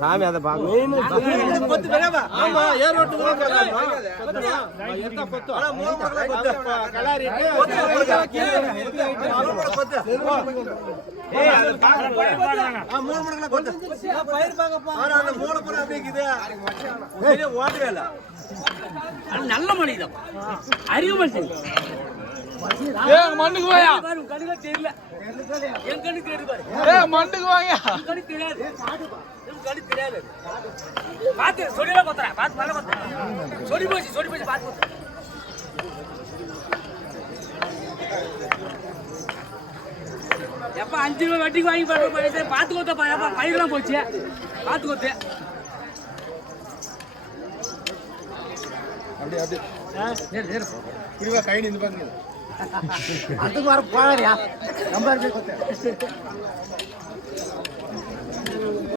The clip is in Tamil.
சாமி அதை நல்ல மனிதம் அறிவு மனுஷன் மண்ணுக்கு வாயா கண்ணுல தெரியல என் கண்ணு தெரியுது பாரு மண்ணுக்கு வாயா கண்ணு தெரியாது கண்ணு தெரியாது பாத்து சொல்லில பாத்துறேன் பாத்து மேல பாத்து சொல்லி போச்சு பாத்து எப்ப 5 ரூபாய் வட்டிக்கு வாங்கி பாத்து கொத்தப்பா எப்ப பயிரெல்லாம் போச்சு பாத்து கொத்து கை நின்று பாருங்க அதுக்கு வர போறியா நம்பர்